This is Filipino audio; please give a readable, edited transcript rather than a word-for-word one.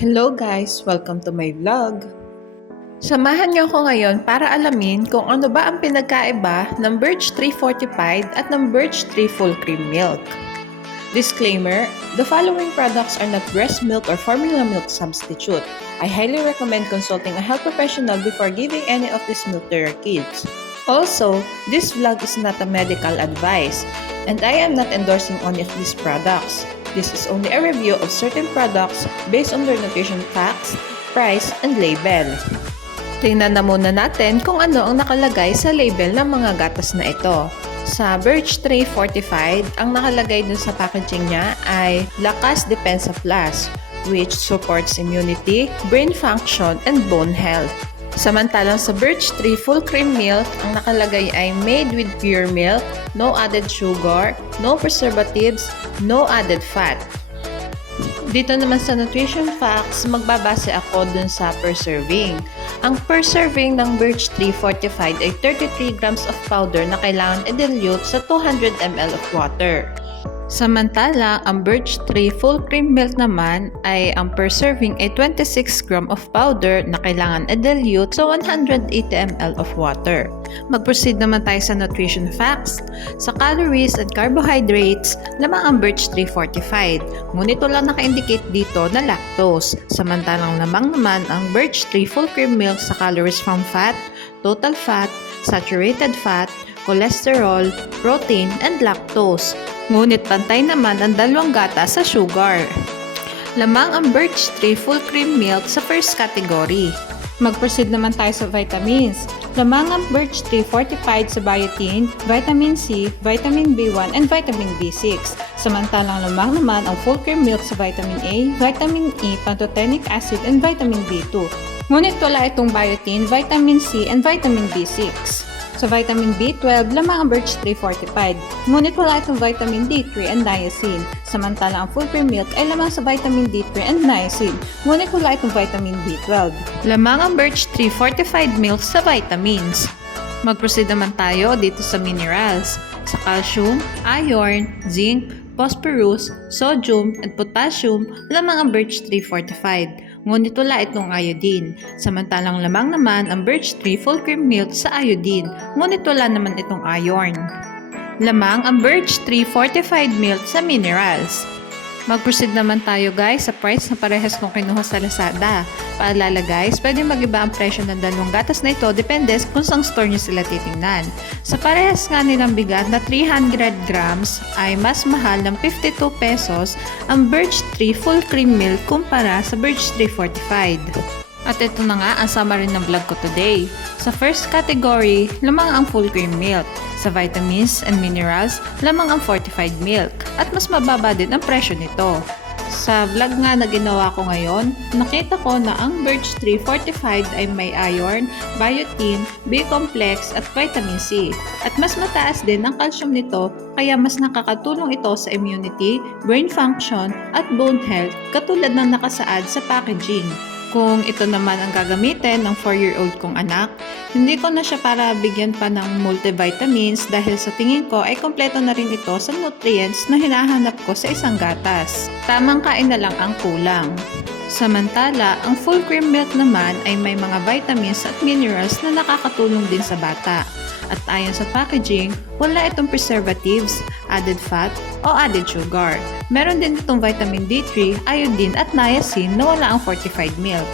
Hello guys! Welcome to my vlog! Samahan niyo ako ngayon para alamin kung ano ba ang pinagkaiba ng Birch 3 Fortified at ng Birch 3 Full Cream Milk. Disclaimer, the following products are not breast milk or formula milk substitute. I highly recommend consulting a health professional before giving any of this milk to your kids. Also, this vlog is not a medical advice, and I am not endorsing any of these products. This is only a review of certain products based on their nutrition facts, price, and label. Tingnan na muna natin kung ano ang nakalagay sa label ng mga gatas na ito. Sa Birch 3 Fortified, ang nakalagay dun sa packaging niya ay Lakas Depensa Plus, which supports immunity, brain function, and bone health. Samantalang sa Birch 3 Full Cream Milk, ang nakalagay ay made with pure milk, no added sugar, no preservatives, no added fat. Dito naman sa nutrition facts, magbabase ako dun sa per serving. Ang per serving ng Birch 3 Fortified ay 33 grams of powder na kailangan i-dilute sa 200 ml of water. Samantala, ang Birch 3 Full Cream Milk naman ay ang per serving ay 26 gram of powder na kailangan i-dilute sa 180 ml of water. Mag-proceed naman tayo sa nutrition facts. Sa calories at carbohydrates, lamang ang Birch 3 Fortified. Ngunit wala naka-indicate dito na lactose. Samantalang lamang naman ang Birch 3 Full Cream Milk sa calories from fat, total fat, saturated fat, cholesterol, protein, and lactose. Ngunit pantay naman ang dalawang gata sa sugar. Lamang ang Birch 3 Full Cream Milk sa first category. Mag-proceed naman tayo sa vitamins. Lamang ang Birch 3 Fortified sa biotin, vitamin C, vitamin B1, and vitamin B6. Samantalang lamang naman ang Full Cream Milk sa vitamin A, vitamin E, pantothenic acid, and vitamin B2. Ngunit wala itong biotin, vitamin C, and vitamin B6. Sa vitamin B12, lamang ang Birch 3 Fortified. Ngunit wala itong vitamin D3 and niacin. Samantalang ang Full Cream Milk ay lamang sa vitamin D3 and niacin. Ngunit wala itong vitamin B12. Lamang ang Birch 3 Fortified Milk sa vitamins. Mag-proceed naman tayo dito sa minerals. Sa calcium, iron, zinc, phosphorus, sodium, at potassium, lamang ang Birch 3 Fortified. Ngunit wala itong iodine. Samantalang lamang naman ang Birch 3 Full Cream Milk sa iodine. Ngunit wala naman itong iron. Lamang ang Birch 3 Fortified Milk sa minerals. Mag-proceed naman tayo guys sa price na parehas kung kinuha sa Lazada. Paalala guys, pwede mag-iba ang presyo ng dalawang gatas na ito depende kung saan store nyo sila titingnan. Sa parehas nga nilang bigat na 300 grams ay mas mahal ng 52 pesos ang Birch 3 Full Cream Milk kumpara sa Birch 3 Fortified. At ito na nga ang summary ng vlog ko today. Sa first category, lamang ang Full Cream Milk. Sa vitamins and minerals, lamang ang fortified milk. At mas mababa din ang presyo nito. Sa vlog nga na ginawa ko ngayon, nakita ko na ang Birch 3 Fortified ay may iron, biotin, B-complex at vitamin C. At mas mataas din ang calcium nito kaya mas nakakatulong ito sa immunity, brain function at bone health katulad ng nakasaad sa packaging. Kung ito naman ang gagamitin ng 4-year-old kong anak, hindi ko na siya para bigyan pa ng multivitamins dahil sa tingin ko ay kompleto na rin ito sa nutrients na hinahanap ko sa isang gatas. Tamang kain na lang ang kulang. Samantala, ang full cream milk naman ay may mga vitamins at minerals na nakakatulong din sa bata. At ayon sa packaging, wala itong preservatives, added fat, o added sugar. Meron din itong vitamin D3, iodine at niacin na wala ang fortified milk.